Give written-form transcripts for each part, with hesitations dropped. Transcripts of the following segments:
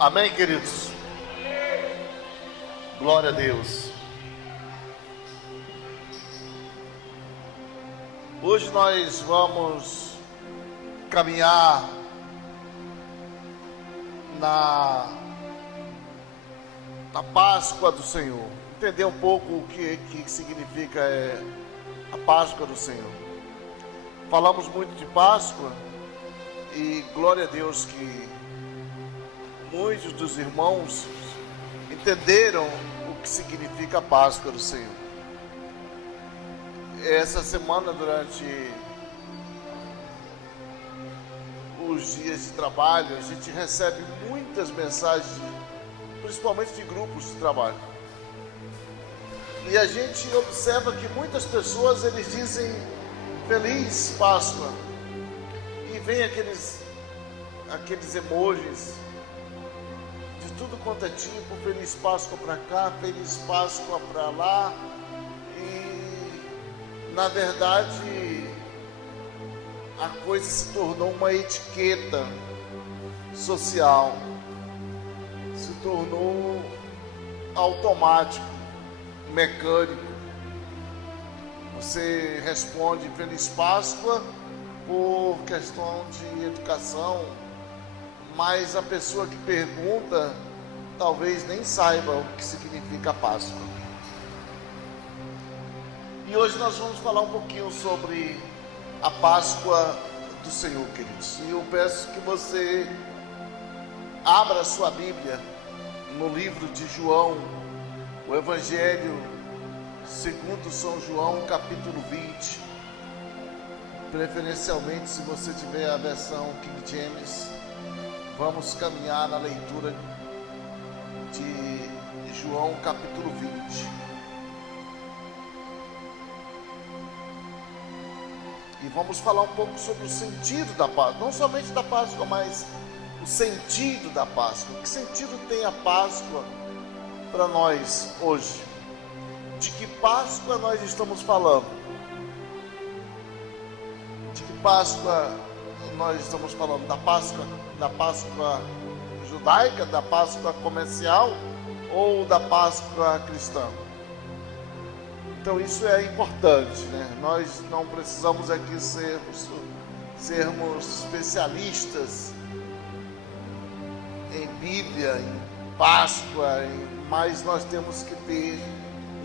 Amém, queridos? Glória a Deus. Hoje nós vamos caminhar na Páscoa do Senhor. Entender um pouco o que significa a Páscoa do Senhor. Falamos muito de Páscoa e glória a Deus que muitos dos irmãos entenderam o que significa a Páscoa do Senhor. Essa semana, durante os dias de trabalho, a gente recebe muitas mensagens, principalmente de grupos de trabalho. E a gente observa que muitas pessoas, eles dizem Feliz Páscoa. E vem aqueles emojis de tudo quanto é tipo, Feliz Páscoa para cá, Feliz Páscoa para lá. E na verdade a coisa se tornou uma etiqueta social, se tornou automático, mecânico. Você responde Feliz Páscoa por questão de educação, mas a pessoa que pergunta talvez nem saiba o que significa Páscoa. E hoje nós vamos falar um pouquinho sobre a Páscoa do Senhor, queridos. E eu peço que você abra a sua Bíblia no livro de João, o Evangelho segundo São João, capítulo 20. Preferencialmente, se você tiver a versão King James, vamos caminhar na leitura de João, capítulo 20. E vamos falar um pouco sobre o sentido da Páscoa, não somente da Páscoa, mas o sentido da Páscoa. Que sentido tem a Páscoa para nós hoje? De que Páscoa nós estamos falando? De que Páscoa nós estamos falando? Da Páscoa judaica, da Páscoa comercial ou da Páscoa cristã? Então isso é importante, né? Nós não precisamos aqui sermos especialistas em Bíblia, em Páscoa, mas nós temos que ter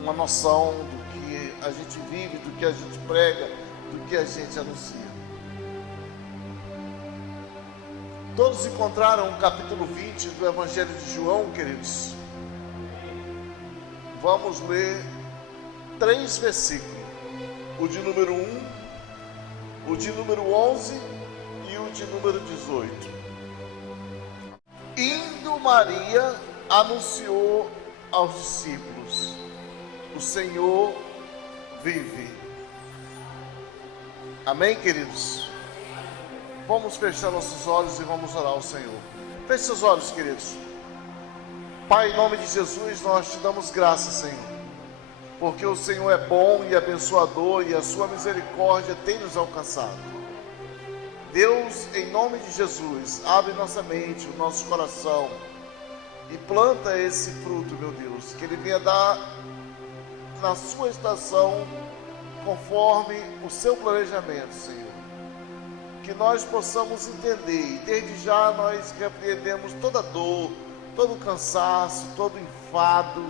uma noção do que a gente vive, do que a gente prega, do que a gente anuncia. Todos encontraram o capítulo 20 do Evangelho de João, queridos? Vamos ler 3 versículos. O de número 1, o de número 11 e o de número 18. Indo Maria, anunciou aos discípulos: o Senhor vive. Amém, queridos? Vamos fechar nossos olhos e vamos orar ao Senhor. Feche seus olhos, queridos. Pai, em nome de Jesus, nós te damos graça, Senhor, porque o Senhor é bom e abençoador e a sua misericórdia tem nos alcançado. Deus, em nome de Jesus, abre nossa mente, o nosso coração e planta esse fruto, meu Deus, que ele venha dar na sua estação, conforme o seu planejamento, Senhor. Que nós possamos entender, e desde já nós repreendemos toda dor, todo cansaço, todo enfado,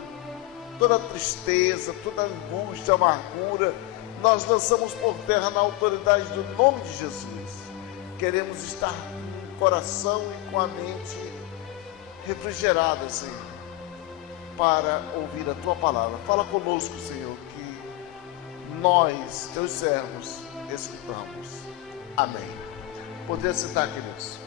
toda tristeza, toda angústia, amargura. Nós lançamos por terra na autoridade do nome de Jesus. Queremos estar com o coração e com a mente refrigerada, Senhor, para ouvir a Tua palavra. Fala conosco, Senhor, que nós, Teus servos, escutamos. Amém. Poder sentar, queridos.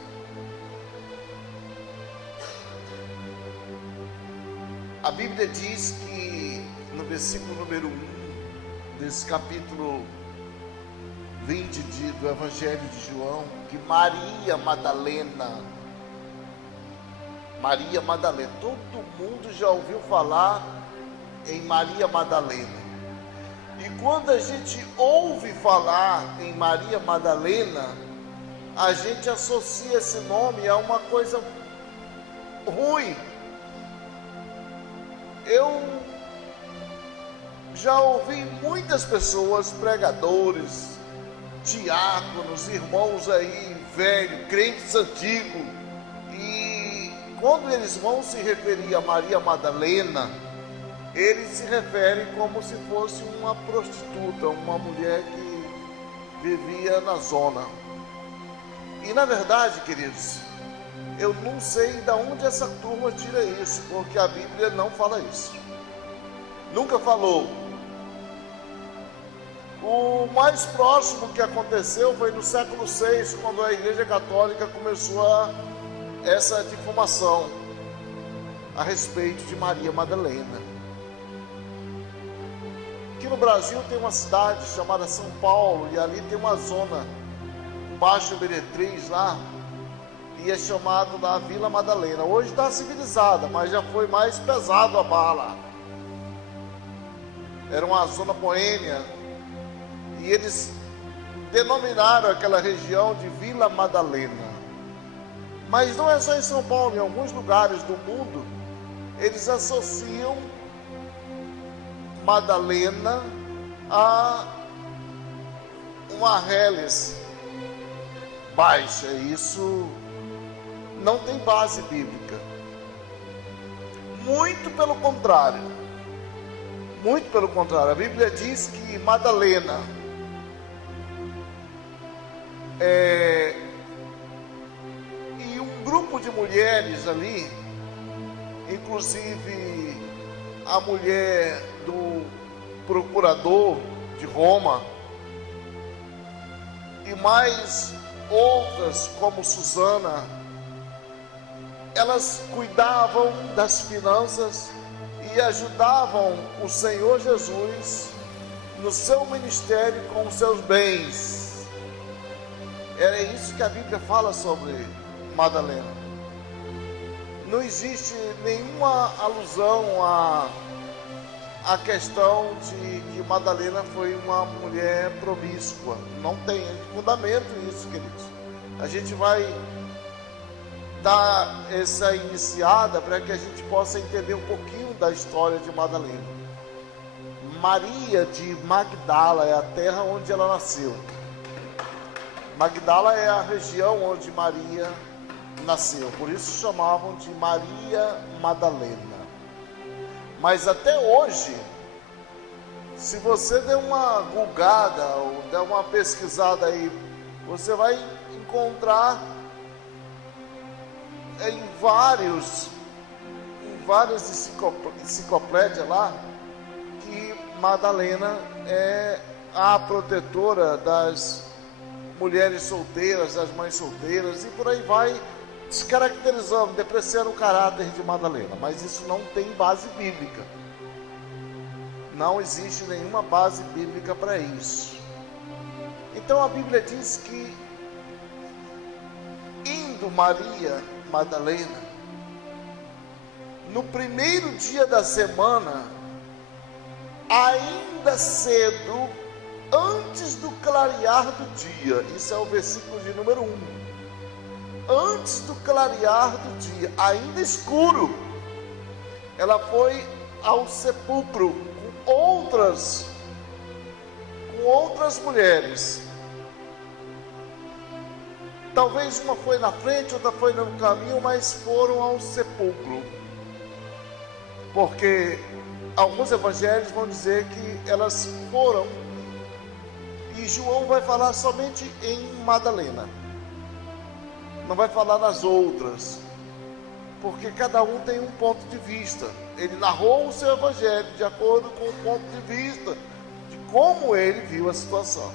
A Bíblia diz que no versículo número 1 desse capítulo 20 do Evangelho de João, que Maria Madalena, todo mundo já ouviu falar em Maria Madalena. E quando a gente ouve falar em Maria Madalena, a gente associa esse nome a uma coisa ruim. Eu já ouvi muitas pessoas, pregadores, diáconos, irmãos aí, velhos, crentes antigos, e quando eles vão se referir a Maria Madalena, eles se referem como se fosse uma prostituta, uma mulher que vivia na zona. E na verdade, queridos, eu não sei de onde essa turma tira isso, porque a Bíblia não fala isso. Nunca falou. O mais próximo que aconteceu foi no século VI, quando a Igreja Católica começou essa difamação a respeito de Maria Madalena. Aqui no Brasil tem uma cidade chamada São Paulo, e ali tem uma zona, Baixo Meretriz lá, e é chamado da Vila Madalena. Hoje está civilizada, mas já foi mais pesado a bala. Era uma zona boêmia, e eles denominaram aquela região de Vila Madalena. Mas não é só em São Paulo, em alguns lugares do mundo, eles associam Madalena a uma reles baixa. Isso não tem base bíblica. Muito pelo contrário. Muito pelo contrário. A Bíblia diz que Madalena e um grupo de mulheres ali, inclusive a mulher do procurador de Roma e mais outras como Susana, elas cuidavam das finanças e ajudavam o Senhor Jesus no seu ministério com os seus bens. Era isso que a Bíblia fala sobre Madalena. Não existe nenhuma alusão à questão de que Madalena foi uma mulher promíscua. Não tem fundamento isso, queridos. A gente vai dar essa iniciada para que a gente possa entender um pouquinho da história de Madalena. Maria de Magdala é a terra onde ela nasceu. Magdala é a região onde Maria nasceu, por isso chamavam de Maria Madalena. Mas até hoje, se você der uma googada ou der uma pesquisada aí, você vai encontrar em várias enciclopédias lá que Madalena é a protetora das mulheres solteiras, das mães solteiras, e por aí vai descaracterizando, depreciando o caráter de Madalena. Mas isso não tem base bíblica. Não existe nenhuma base bíblica para isso. Então a Bíblia diz que, indo Maria Madalena, no primeiro dia da semana, ainda cedo, antes do clarear do dia, isso é o versículo de número 1. Antes do clarear do dia, ainda escuro, ela foi ao sepulcro com outras mulheres. Talvez uma foi na frente, outra foi no caminho, mas foram ao sepulcro. Porque alguns evangelhos vão dizer que elas foram, e João vai falar somente em Madalena. Não vai falar nas outras, porque cada um tem um ponto de vista. Ele narrou o seu evangelho de acordo com o ponto de vista de como ele viu a situação.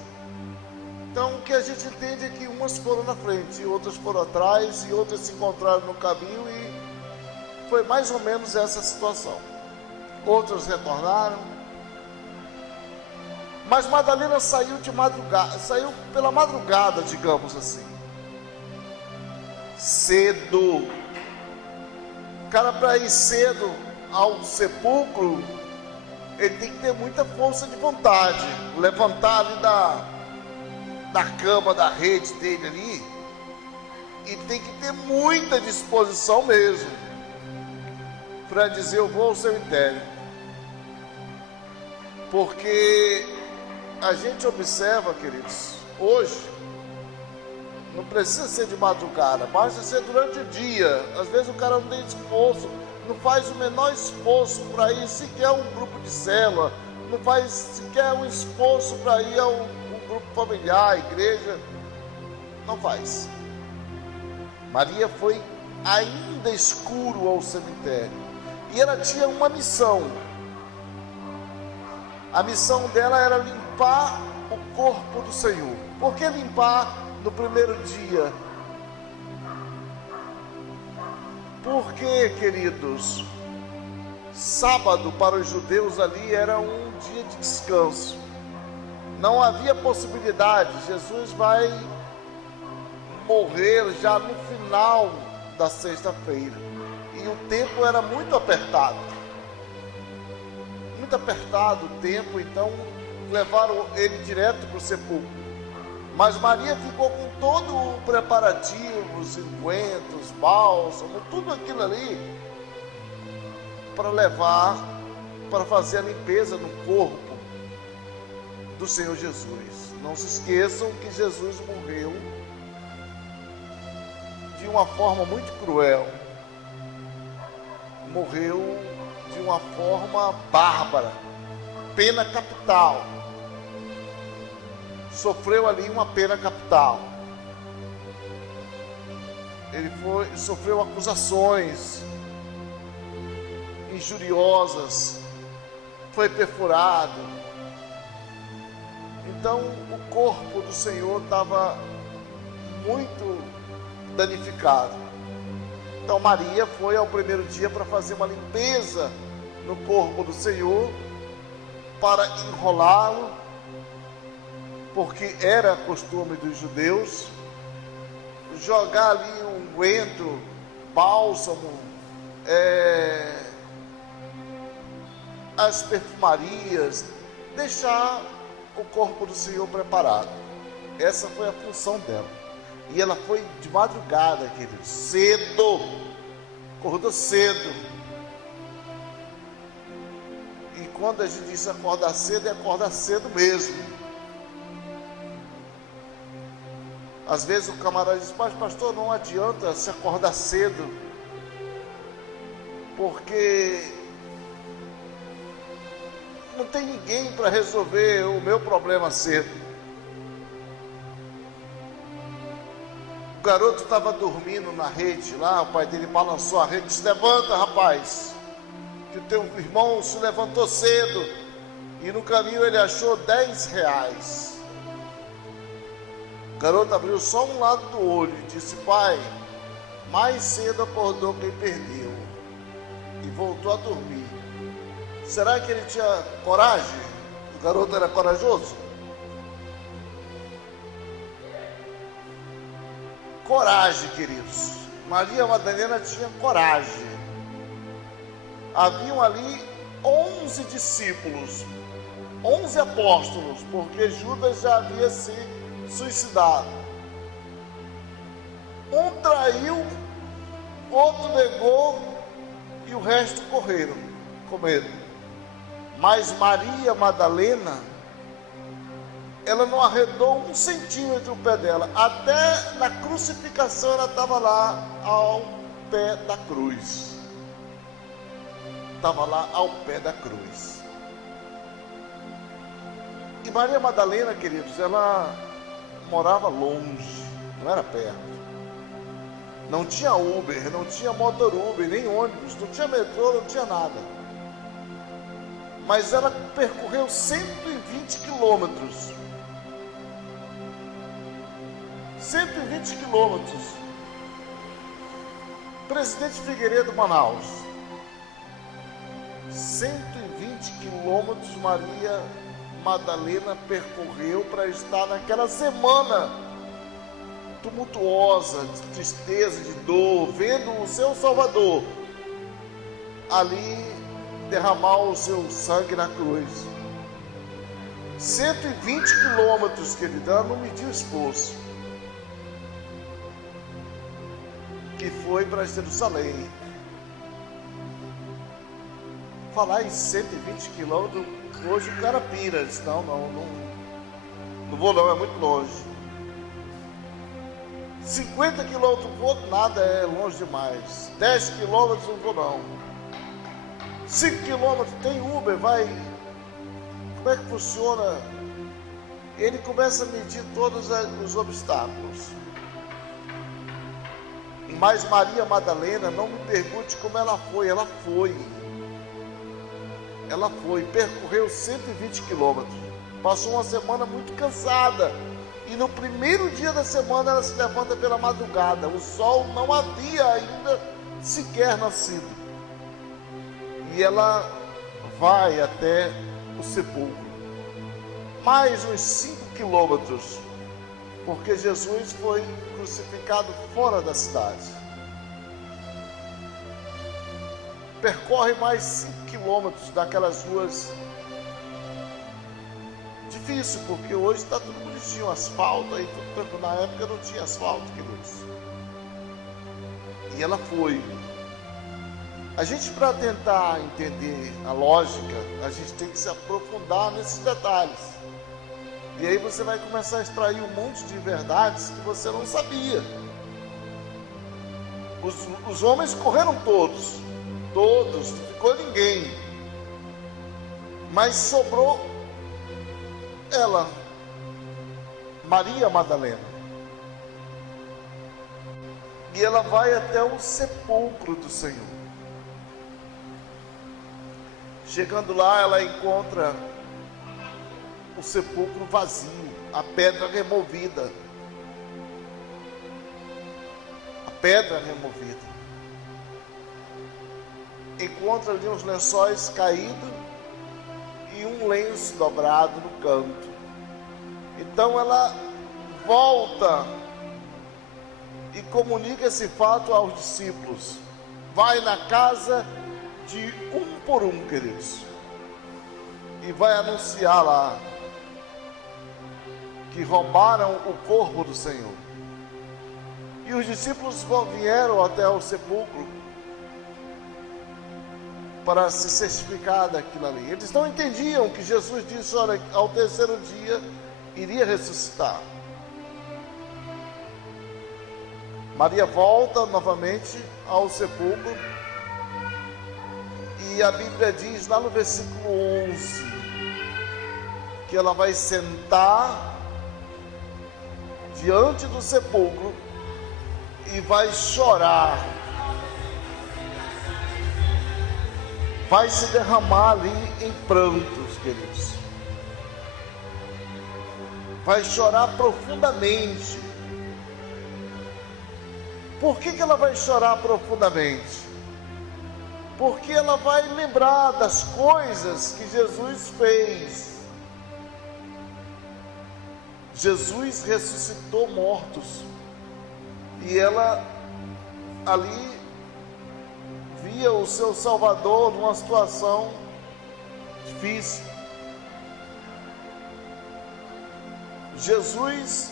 Então o que a gente entende é que umas foram na frente, e outras foram atrás, e outras se encontraram no caminho, e foi mais ou menos essa situação. Outras retornaram. Mas Madalena saiu de madrugada, saiu pela madrugada, digamos assim. Cedo. O cara, para ir cedo ao sepulcro, ele tem que ter muita força de vontade. Levantar ali da cama, da rede dele ali, e tem que ter muita disposição mesmo. para dizer: eu vou ao cemitério. Porque a gente observa, queridos, hoje, não precisa ser de madrugada, basta ser durante o dia. Às vezes o cara não tem esforço, não faz o menor esforço para ir sequer a um grupo de célula, não faz sequer um esforço para ir a um grupo familiar, a igreja, não faz. Maria foi ainda escuro ao cemitério, e ela tinha uma missão. A missão dela era limpar o corpo do Senhor. Por que limpar no primeiro dia? Porque, queridos, sábado para os judeus ali era um dia de descanso. Não havia possibilidade. Jesus vai morrer já no final da sexta-feira. E o tempo era muito apertado. Muito apertado o tempo, então levaram ele direto para o sepulcro. Mas Maria ficou com todo o preparativo, os ungüentos, bálsamo, tudo aquilo ali, para levar, para fazer a limpeza no corpo do Senhor Jesus. Não se esqueçam que Jesus morreu de uma forma muito cruel. Morreu de uma forma bárbara, pena capital. Sofreu ali uma pena capital. Ele sofreu acusações injuriosas, foi perfurado. Então o corpo do Senhor estava muito danificado. Então Maria foi ao primeiro dia para fazer uma limpeza no corpo do Senhor, para enrolá-lo, porque era costume dos judeus jogar ali um unguento, bálsamo, as perfumarias, deixar o corpo do Senhor preparado. Essa foi a função dela. E ela foi de madrugada, querido, cedo, acordou cedo. E quando a gente diz acordar cedo, é acordar cedo mesmo. Às vezes o camarada diz: mas pastor, não adianta se acordar cedo, porque não tem ninguém para resolver o meu problema cedo. O garoto estava dormindo na rede lá, o pai dele balançou a rede e disse: levanta, rapaz, que o teu irmão se levantou cedo. E no caminho ele achou 10 reais. O garoto abriu só um lado do olho e disse: pai, mais cedo acordou quem perdeu. E voltou a dormir. Será que ele tinha coragem? O garoto era corajoso? Coragem, queridos. Maria Madalena tinha coragem. Haviam ali 11 discípulos, 11 apóstolos, porque Judas já havia se suicidado. Um traiu, outro negou e o resto comeram. Mas Maria Madalena, ela não arredou 1 centímetro o pé dela. Até na crucificação ela estava lá ao pé da cruz. Estava lá ao pé da cruz. E Maria Madalena, queridos, ela morava longe, não era perto. Não tinha Uber, não tinha motor Uber, nem ônibus, não tinha metrô, não tinha nada. Mas ela percorreu 120 quilômetros. 120 quilômetros. Presidente Figueiredo, Manaus. 120 quilômetros Maria Madalena percorreu para estar naquela semana tumultuosa, de tristeza, de dor, vendo o seu Salvador ali derramar o seu sangue na cruz. 120 quilômetros, querida, ela não mediu esforço. Que foi para Jerusalém. Falar em 120 quilômetros, hoje o cara pira. Diz, não vou não, é muito longe. 50 quilômetros vou, nada, é longe demais. 10 quilômetros não vou não. 5 quilômetros tem Uber, vai. Como é que funciona? Ele começa a medir todos os obstáculos. Mas Maria Madalena, não me pergunte como ela foi. Ela foi, percorreu 120 quilômetros. Passou uma semana muito cansada. E no primeiro dia da semana ela se levanta pela madrugada. O sol não havia ainda sequer nascido. E ela vai até o sepulcro. Mais uns 5 quilômetros. Porque Jesus foi crucificado fora da cidade. Percorre mais 5 quilômetros daquelas ruas. Difícil, porque hoje está tudo bonitinho, asfalto aí, tudo, na época não tinha asfalto, queridos. E ela foi. A gente, para tentar entender a lógica, a gente tem que se aprofundar nesses detalhes. E aí você vai começar a extrair um monte de verdades que você não sabia. Os homens correram todos, não ficou ninguém. Mas sobrou ela, Maria Madalena. E ela vai até o sepulcro do Senhor. Chegando lá, ela encontra o sepulcro vazio, a pedra removida. A pedra removida. Encontra ali uns lençóis caídos e um lenço dobrado no canto. Então ela volta e comunica esse fato aos discípulos. Vai na casa de um por um, queridos, e vai anunciar lá que roubaram o corpo do Senhor. E os discípulos vieram até o sepulcro para se certificar daquilo ali. Eles não entendiam que Jesus disse, olha, ao terceiro dia iria ressuscitar. Maria volta novamente ao sepulcro e a Bíblia diz lá no versículo 11 que ela vai sentar diante do sepulcro e vai chorar. Vai se derramar ali em prantos, queridos. Vai chorar profundamente. Por que ela vai chorar profundamente? Porque ela vai lembrar das coisas que Jesus fez. Jesus ressuscitou mortos. E ela ali via o seu Salvador numa situação difícil. Jesus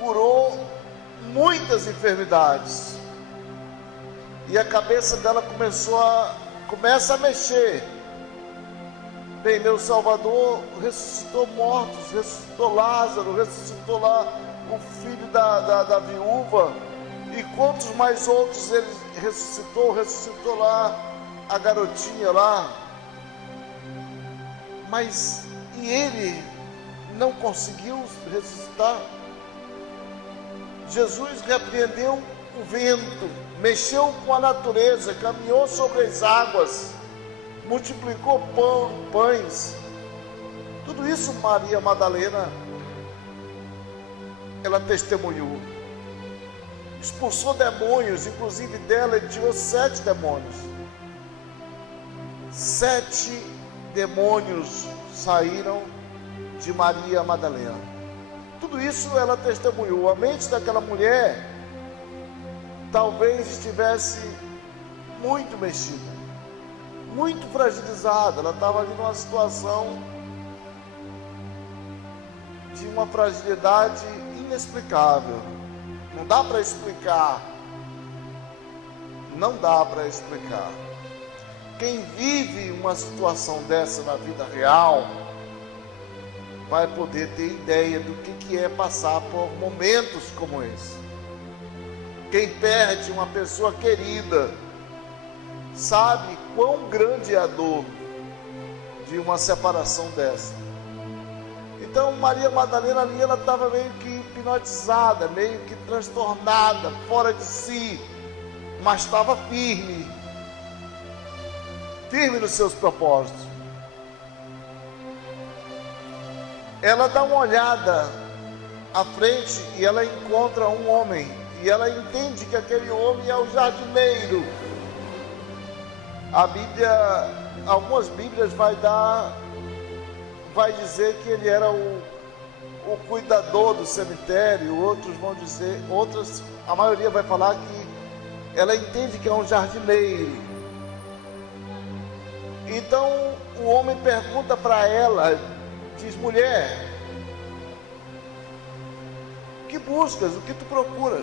curou muitas enfermidades. E a cabeça dela começa a mexer. Bem, meu Salvador ressuscitou mortos, ressuscitou Lázaro, ressuscitou lá o filho da viúva. E quantos mais outros ele ressuscitou lá a garotinha lá. Mas, e ele não conseguiu ressuscitar? Jesus repreendeu o vento, mexeu com a natureza, caminhou sobre as águas, multiplicou pães. Tudo isso Maria Madalena, ela testemunhou. Expulsou demônios, inclusive dela ele tirou 7 demônios. 7 demônios saíram de Maria Madalena. Tudo isso ela testemunhou. A mente daquela mulher talvez estivesse muito mexida, muito fragilizada. Ela estava ali numa situação de uma fragilidade inexplicável. Não dá para explicar. Não dá para explicar. quem vive uma situação dessa na vida real vai poder ter ideia do que é passar por momentos como esse. Quem perde uma pessoa querida sabe quão grande é a dor de uma separação dessa. Então Maria Madalena ali, ela estava meio que hipnotizada, meio que transtornada, fora de si, mas estava firme nos seus propósitos. Ela dá uma olhada à frente e ela encontra um homem, e ela entende que aquele homem é o jardineiro. A Bíblia, algumas Bíblias vai dizer que ele era o cuidador do cemitério, outros vão dizer, a maioria vai falar que ela entende que é um jardineiro. Então o homem pergunta para ela, diz: mulher, o que buscas, o que tu procura?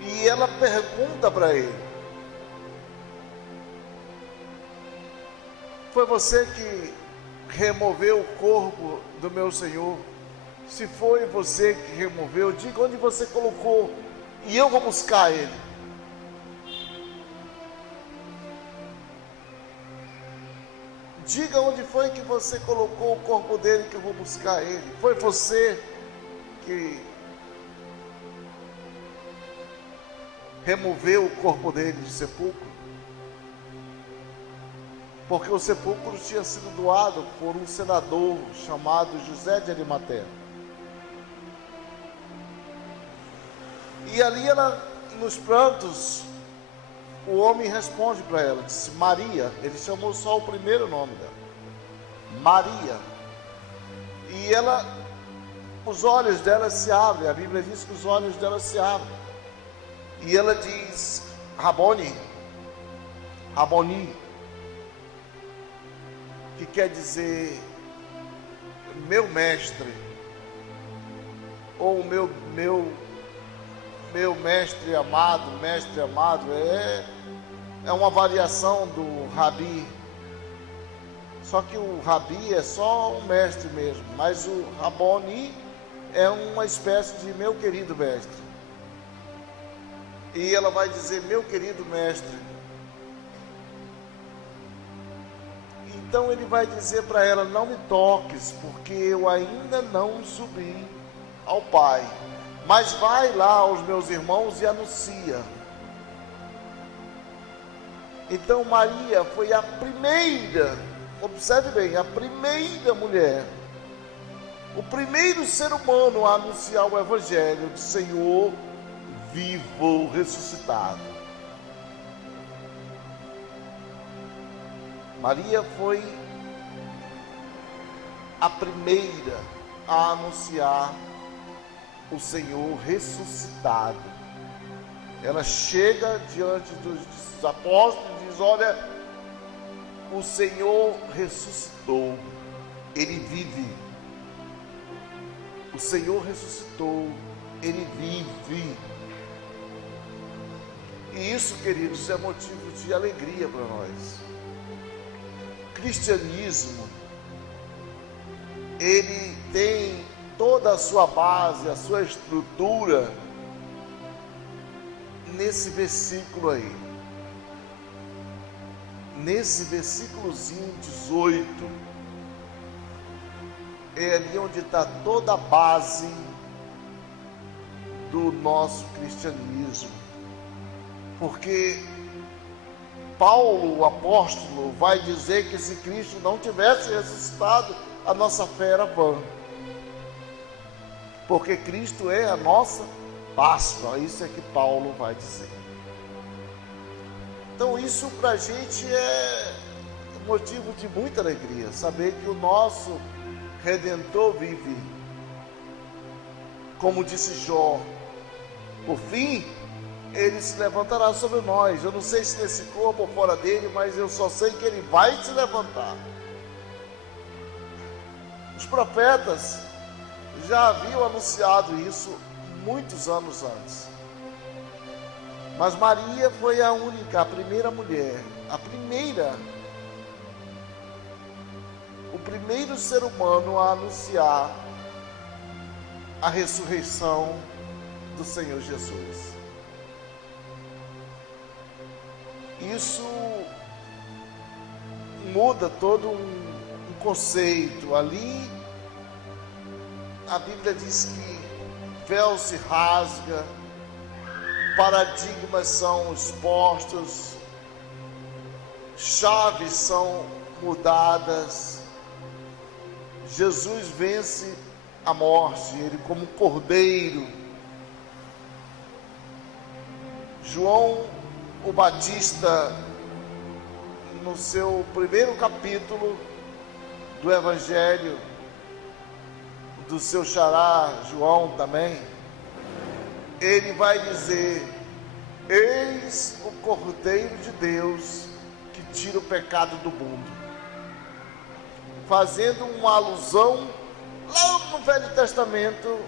E ela pergunta para ele: foi você que removeu o corpo do meu Senhor? Se foi você que removeu, diga onde você colocou e eu vou buscar ele. Diga onde foi que você colocou o corpo dele, que eu vou buscar ele. Foi você que removeu o corpo dele do sepulcro? Porque o sepulcro tinha sido doado por um senador chamado José de Arimateia. E ali ela, nos prantos, o homem responde para ela, disse: Maria. Ele chamou só o primeiro nome dela, Maria. E ela, os olhos dela se abrem, a Bíblia diz que os olhos dela se abrem. E ela diz: Raboni, Raboni, que quer dizer meu mestre, ou meu mestre amado, é uma variação do rabi. Só que o rabi é só um mestre mesmo, mas o Raboni é uma espécie de meu querido mestre. E ela vai dizer: meu querido mestre. Então ele vai dizer para ela: não me toques, porque eu ainda não subi ao Pai. Mas vai lá aos meus irmãos e anuncia. Então Maria foi a primeira, observe bem, a primeira mulher, o primeiro ser humano a anunciar o Evangelho do Senhor vivo, ressuscitado. Maria foi a primeira a anunciar o Senhor ressuscitado. Ela chega diante dos apóstolos e diz: olha, o Senhor ressuscitou, Ele vive. O Senhor ressuscitou, Ele vive. E isso, queridos, é motivo de alegria para nós. O cristianismo, ele tem toda a sua base, a sua estrutura nesse versículo aí. Nesse versículozinho 18, é ali onde está toda a base do nosso cristianismo. Porque Paulo, o apóstolo, vai dizer que se Cristo não tivesse ressuscitado, a nossa fé era vã. Porque Cristo é a nossa Páscoa, isso é que Paulo vai dizer. Então isso para a gente é motivo de muita alegria, saber que o nosso Redentor vive. Como disse Jó, por fim, ele se levantará sobre nós. Eu não sei se nesse corpo ou fora dele, mas eu só sei que ele vai se levantar. Os profetas já haviam anunciado isso muitos anos antes. Mas Maria foi a única, a primeira mulher, o primeiro ser humano a anunciar a ressurreição do Senhor Jesus. Isso muda todo um conceito. Ali a Bíblia diz que véu se rasga, paradigmas são expostos, chaves são mudadas. Jesus vence a morte, ele como cordeiro. João o Batista, no seu primeiro capítulo do Evangelho, do seu xará João também, ele vai dizer: eis o Cordeiro de Deus que tira o pecado do mundo, fazendo uma alusão lá no Velho Testamento,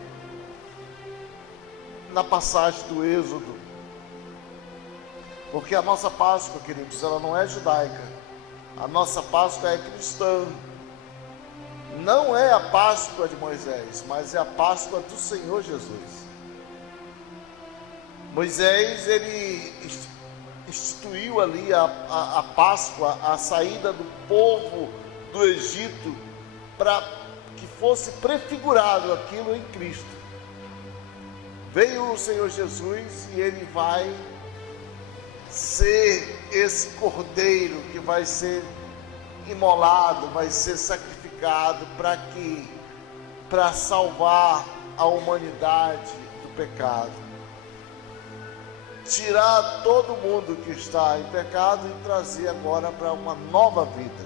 na passagem do Êxodo. Porque a nossa Páscoa, queridos, ela não é judaica, a nossa Páscoa é cristã. Não é a Páscoa de Moisés, mas é a Páscoa do Senhor Jesus. Moisés, ele instituiu ali a Páscoa, a saída do povo do Egito, para que fosse prefigurado aquilo em Cristo. Veio o Senhor Jesus e ele vai ser esse cordeiro que vai ser imolado, vai ser sacrificado para salvar a humanidade do pecado, tirar todo mundo que está em pecado e trazer agora para uma nova vida.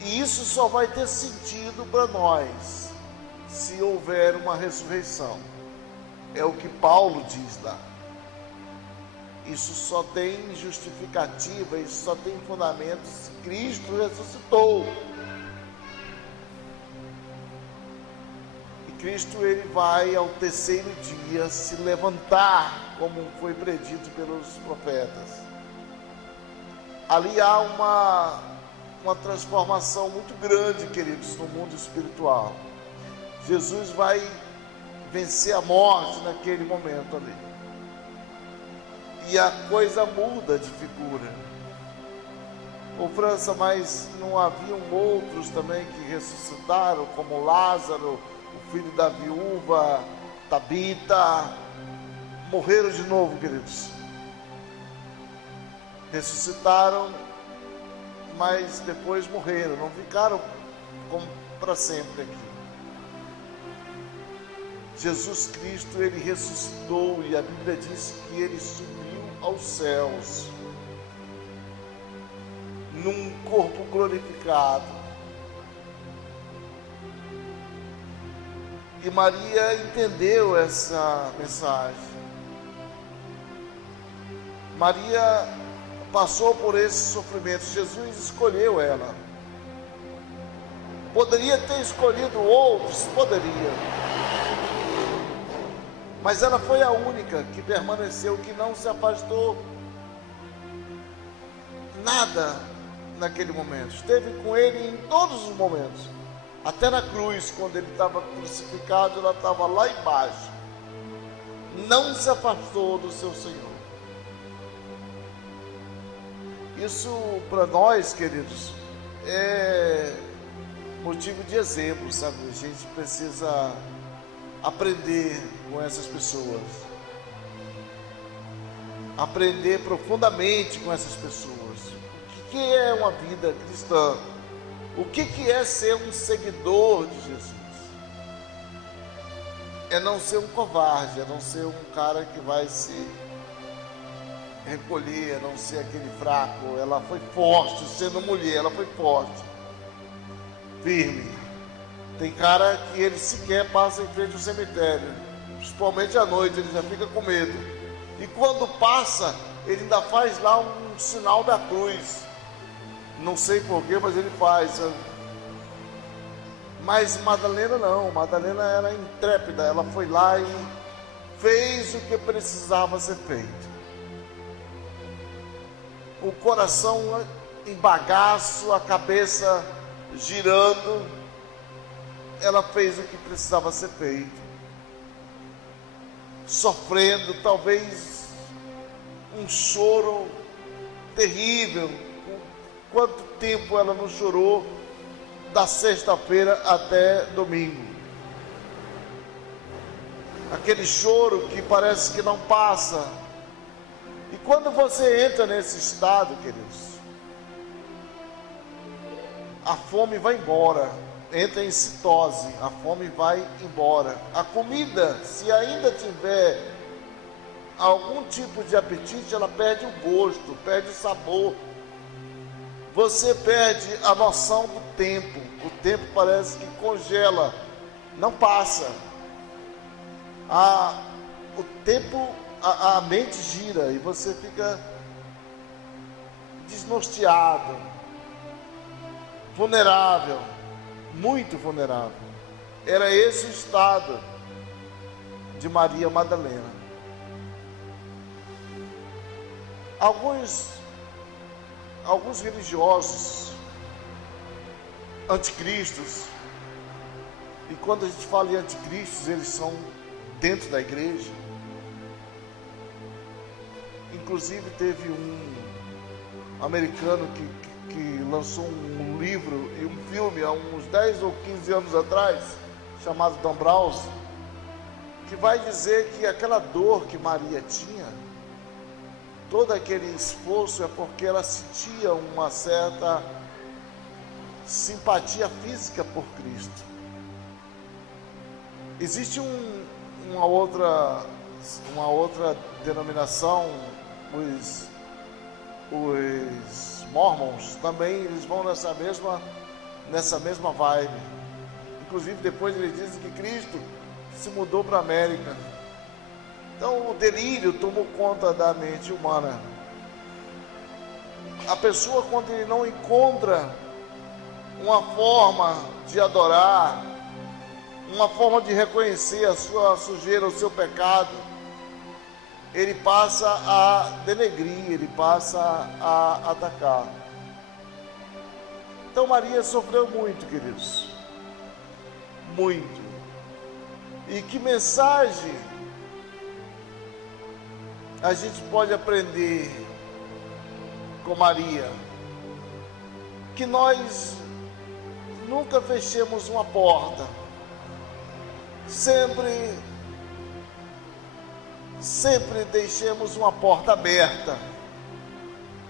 E isso só vai ter sentido para nós se houver uma ressurreição. É o que Paulo diz lá. Isso só tem justificativa, isso só tem fundamento se Cristo ressuscitou. E Cristo, ele vai ao terceiro dia se levantar, como foi predito pelos profetas. Ali há uma transformação muito grande, queridos, no mundo espiritual. Jesus vai vencer a morte naquele momento ali. E a coisa muda de figura. Ô França, mas não haviam outros também que ressuscitaram, como Lázaro, o filho da viúva, Tabita, morreram de novo, queridos. Ressuscitaram, mas depois morreram, não ficaram como para sempre aqui. Jesus Cristo, ele ressuscitou e a Bíblia diz que ele subiu aos céus num corpo glorificado. E Maria entendeu essa mensagem. Maria passou por esse sofrimento. Jesus escolheu ela. Poderia ter escolhido outros? Poderia. Mas ela foi a única que permaneceu, que não se afastou nada naquele momento. Esteve com ele em todos os momentos. Até na cruz, quando ele estava crucificado, ela estava lá embaixo. Não se afastou do seu Senhor. Isso para nós, queridos, é motivo de exemplo, sabe? A gente precisa aprender com essas pessoas, aprender profundamente com essas pessoas. O que é uma vida cristã? O que é ser um seguidor de Jesus? É não ser um covarde, é não ser um cara que vai se recolher, é não ser aquele fraco. Ela foi forte, sendo mulher, ela foi forte, firme. Tem cara que ele sequer passa em frente ao cemitério, principalmente à noite, ele já fica com medo. E quando passa, ele ainda faz lá um sinal da cruz. Não sei porquê, mas ele faz. Mas Madalena não, Madalena era intrépida, ela foi lá e fez o que precisava ser feito. O coração em bagaço, a cabeça girando, ela fez o que precisava ser feito. Sofrendo, talvez um choro terrível. Quanto tempo ela não chorou, da sexta-feira até domingo? Aquele choro que parece que não passa. E quando você entra nesse estado, queridos, a fome vai embora, entra em citose, a fome vai embora. A comida, se ainda tiver algum tipo de apetite, ela perde o gosto, perde o sabor. Você perde a noção do tempo. O tempo parece que congela, não passa. O tempo, a mente gira e você fica desnorteado, vulnerável, muito vulnerável. Era esse o estado de Maria Madalena. Alguns religiosos anticristos, e quando a gente fala em anticristos, eles são dentro da igreja. Inclusive teve um americano que lançou um livro e um filme há uns 10 ou 15 anos atrás, chamado Dan Brown, que vai dizer que aquela dor que Maria tinha, todo aquele esforço é porque ela sentia uma certa simpatia física por Cristo. Existe uma outra denominação, os Mormons, também eles vão nessa mesma vibe. Inclusive depois eles dizem que Cristo se mudou para a América. Então o delírio tomou conta da mente humana. A pessoa, quando ele não encontra uma forma de adorar, uma forma de reconhecer a sua sujeira, o seu pecado, ele passa a denegrir, ele passa a atacar. Então Maria sofreu muito, queridos, muito. E que mensagem a gente pode aprender com Maria? Que nós nunca fechemos uma porta, sempre deixemos uma porta aberta,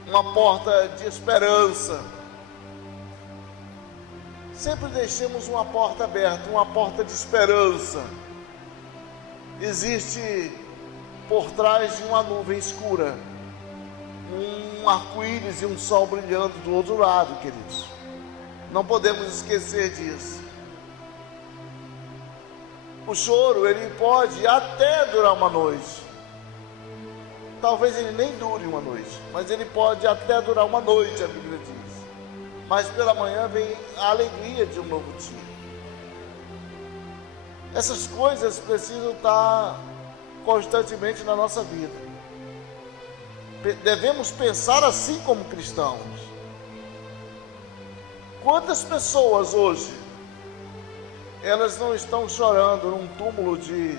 uma porta de esperança. Sempre deixemos uma porta aberta, uma porta de esperança. Existe por trás de uma nuvem escura um arco-íris e um sol brilhando do outro lado, queridos. Não podemos esquecer disso. O choro, ele pode até durar uma noite. Talvez ele nem dure uma noite, mas ele pode até durar uma noite, a Bíblia diz. Mas pela manhã vem a alegria de um novo dia. Essas coisas precisam estar constantemente na nossa vida. Devemos pensar assim como cristãos. Quantas pessoas hoje, elas não estão chorando num túmulo de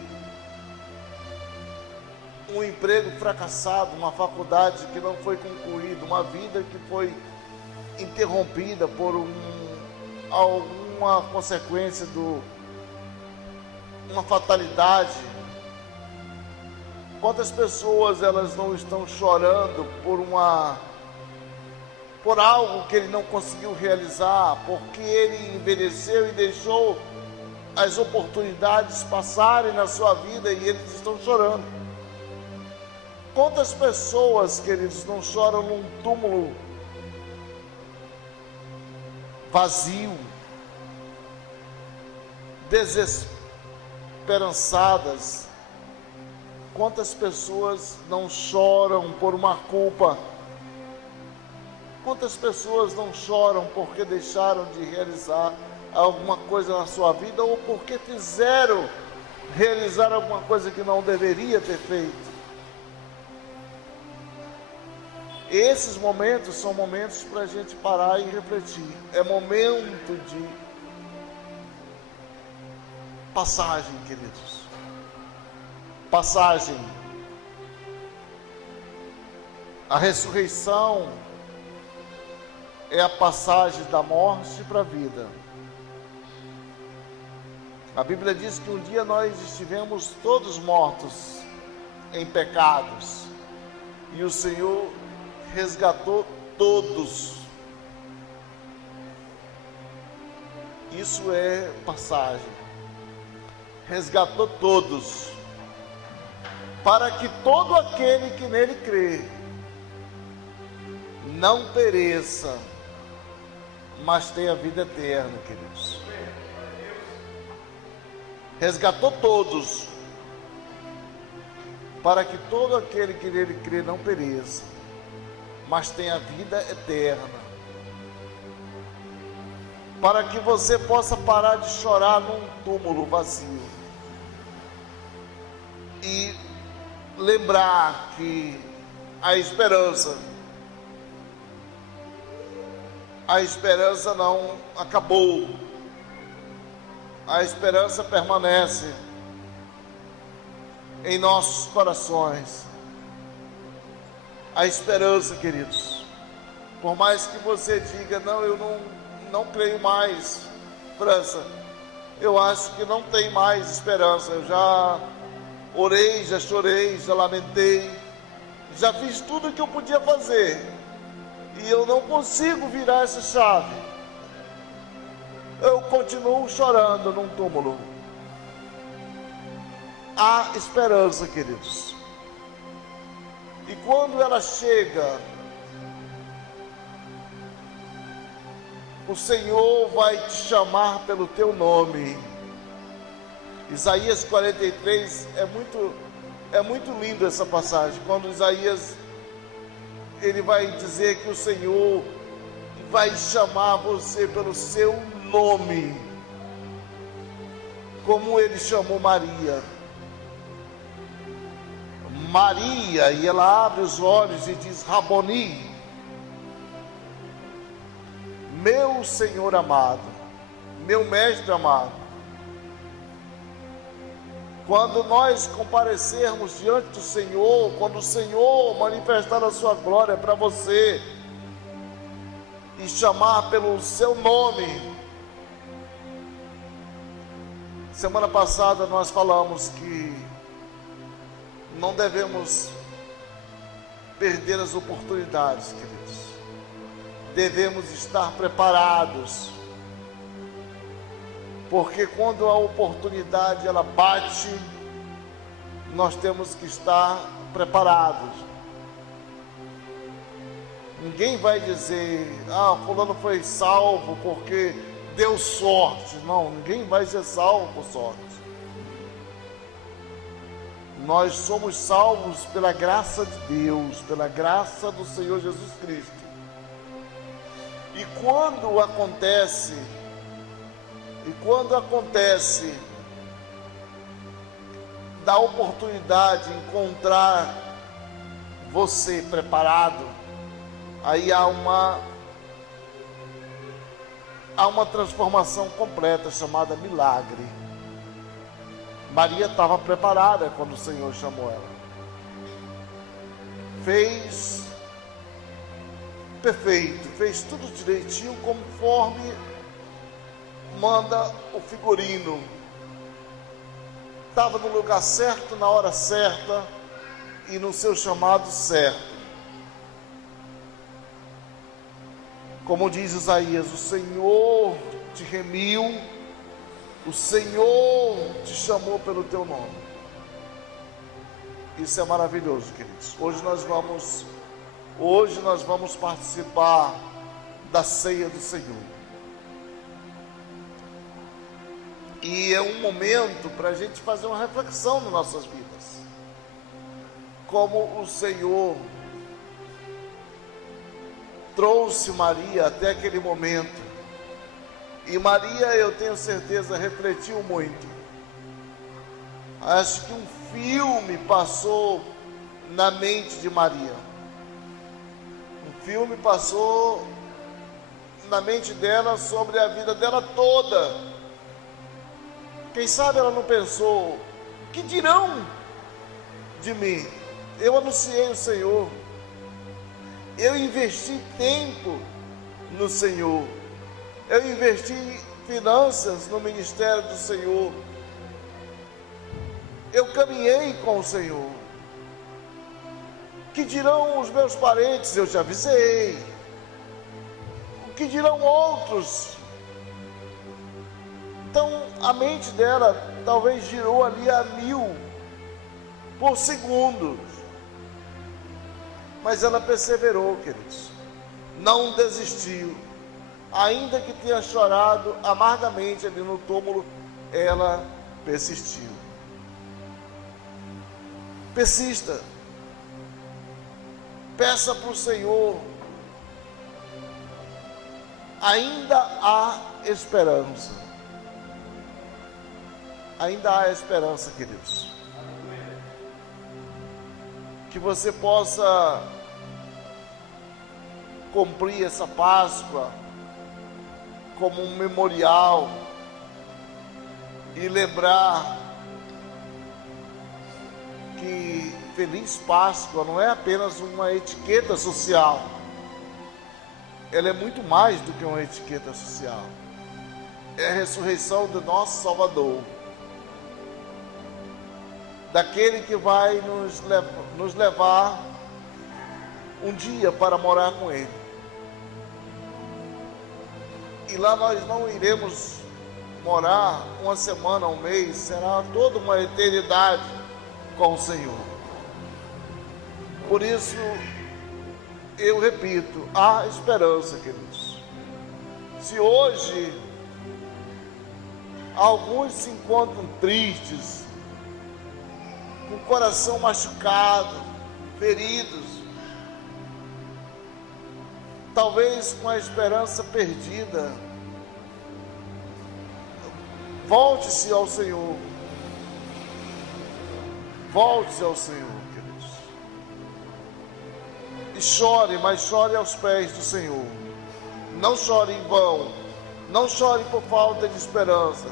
um emprego fracassado, uma faculdade que não foi concluída, uma vida que foi interrompida por alguma consequência uma fatalidade. Quantas pessoas elas não estão chorando por algo que ele não conseguiu realizar, porque ele envelheceu e deixou as oportunidades passarem na sua vida e eles estão chorando. Quantas pessoas, queridos, não choram num túmulo vazio, desesperançadas? Quantas pessoas não choram por uma culpa? Quantas pessoas não choram porque deixaram de realizar alguma coisa na sua vida ou porque fizeram realizar alguma coisa que não deveria ter feito. Esses momentos são momentos para a gente parar e refletir. É momento de passagem, queridos. Passagem. A ressurreição é a passagem da morte para a vida. A Bíblia diz que um dia nós estivemos todos mortos em pecados e o Senhor resgatou todos. Isso é passagem. Resgatou todos, para que todo aquele que nele crê não pereça, mas tenha vida eterna, queridos. Resgatou todos, para que todo aquele que nele crê não pereça, mas tenha vida eterna. Para que você possa parar de chorar num túmulo vazio e lembrar que a esperança não acabou. A esperança permanece em nossos corações. A esperança, queridos, por mais que você diga, não, eu não creio mais, França, eu acho que não tem mais esperança, eu já orei, já chorei, já lamentei, já fiz tudo o que eu podia fazer, e eu não consigo virar essa chave. Eu continuo chorando num túmulo. Há esperança, queridos. E quando ela chega, o Senhor vai te chamar pelo teu nome. Isaías 43 é muito lindo essa passagem. Quando Isaías, ele vai dizer que o Senhor vai chamar você pelo seu nome, como ele chamou Maria. Maria, e ela abre os olhos e diz, Raboni, meu Senhor amado, meu mestre amado. Quando nós comparecermos diante do Senhor, quando o Senhor manifestar a sua glória para você e chamar pelo seu nome. Semana passada nós falamos que não devemos perder as oportunidades, queridos. Devemos estar preparados, porque quando a oportunidade ela bate, nós temos que estar preparados. Ninguém vai dizer, fulano foi salvo porque deu sorte. Não, ninguém vai ser salvo por sorte. Nós somos salvos pela graça de Deus, pela graça do Senhor Jesus Cristo. E quando acontece da oportunidade de encontrar você preparado, aí há uma transformação completa chamada milagre. Maria estava preparada quando o Senhor chamou ela. Fez perfeito, fez tudo direitinho conforme manda o figurino. Estava no lugar certo, na hora certa e no seu chamado certo. Como diz Isaías, o Senhor te remiu, o Senhor te chamou pelo teu nome. Isso é maravilhoso, queridos. Hoje nós vamos participar da ceia do Senhor. E é um momento para a gente fazer uma reflexão nas nossas vidas. Como o Senhor trouxe Maria até aquele momento. E Maria, eu tenho certeza, refletiu muito. Acho que um filme passou na mente de Maria. Um filme passou na mente dela sobre a vida dela toda. Quem sabe ela não pensou: que dirão de mim? Eu anunciei o Senhor, eu investi tempo no Senhor, eu investi finanças no ministério do Senhor, eu caminhei com o Senhor. O que dirão os meus parentes? Eu te avisei. O que dirão outros? Então a mente dela talvez girou ali a 1000 por segundo, mas ela perseverou, queridos, não desistiu, ainda que tenha chorado amargamente ali no túmulo, ela persistiu. Persista, peça para o Senhor, ainda há esperança. Ainda há esperança, queridos. Que você possa cumprir essa Páscoa como um memorial e lembrar que Feliz Páscoa não é apenas uma etiqueta social. Ela é muito mais do que uma etiqueta social. É a ressurreição do nosso Salvador, daquele que vai nos levar um dia para morar com Ele. E lá nós não iremos morar uma semana, um mês, será toda uma eternidade com o Senhor. Por isso, eu repito, há esperança, queridos. Se hoje alguns se encontram tristes, com o coração machucado, feridos, talvez com a esperança perdida, volte-se ao Senhor. Volte-se ao Senhor, queridos. E chore, mas chore aos pés do Senhor. Não chore em vão. Não chore por falta de esperança.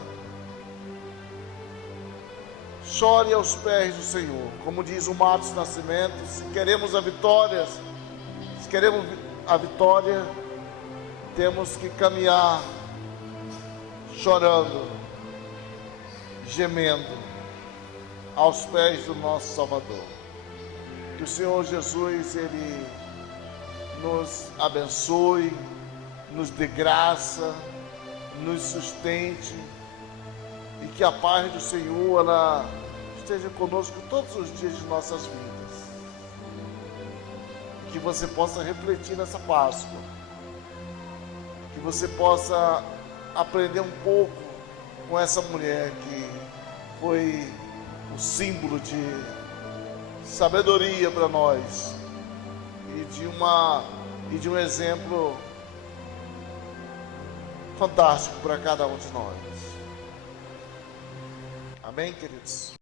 Chore aos pés do Senhor. Como diz o Marcos Nascimento, se queremos a vitória, temos que caminhar chorando, gemendo aos pés do nosso Salvador. Que o Senhor Jesus, Ele nos abençoe, nos dê graça, nos sustente, e que a paz do Senhor, ela esteja conosco todos os dias de nossas vidas. Que você possa refletir nessa Páscoa, que você possa aprender um pouco com essa mulher que foi o símbolo de sabedoria para nós e de um exemplo fantástico para cada um de nós. Amém, queridos?